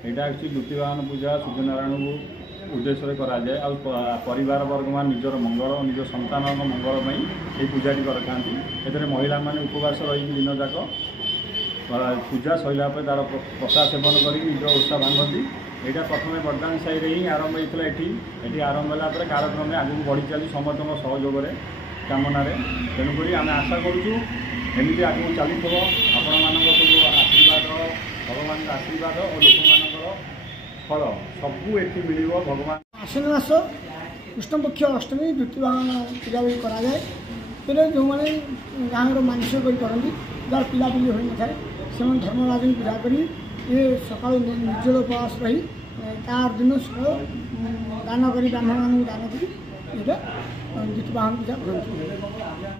यहाँ एक्चुअली दुतिवाहन पूजा सूर्यनारायण को उद्देश्य कराए परिवार वर्ग मान निजर मंगल निज संतान मंगल ये पूजाटी करते महिला माने उपवास रही दिन जाक पूजा सरला तार प्रसाद सेवन कर निज ओषा भांगती। यहाँ प्रथम बरदान साई ही आरंभ होता ये आरंभ होगा कार्यक्रम आगे बढ़ी चली समस्त सहयोग कामना तेणुक आम आशा करुँच आगे चली आपण मान सब आशीर्वाद भगवान आशीर्वाद और लोक मान फल सबू ये मिल भगवान। आश्विन मास कृष्णपक्ष अष्टमी दुतिवाहन पूजा भी कराए जो मैंने गाँव मानसिक करती जार पिलापिली हो न था से धर्मराज पूजा कर सका निर्जल उपवास रही तार दिन सकाल दान कर ब्राह्मण दान कर दुतिवाहन पूजा कर।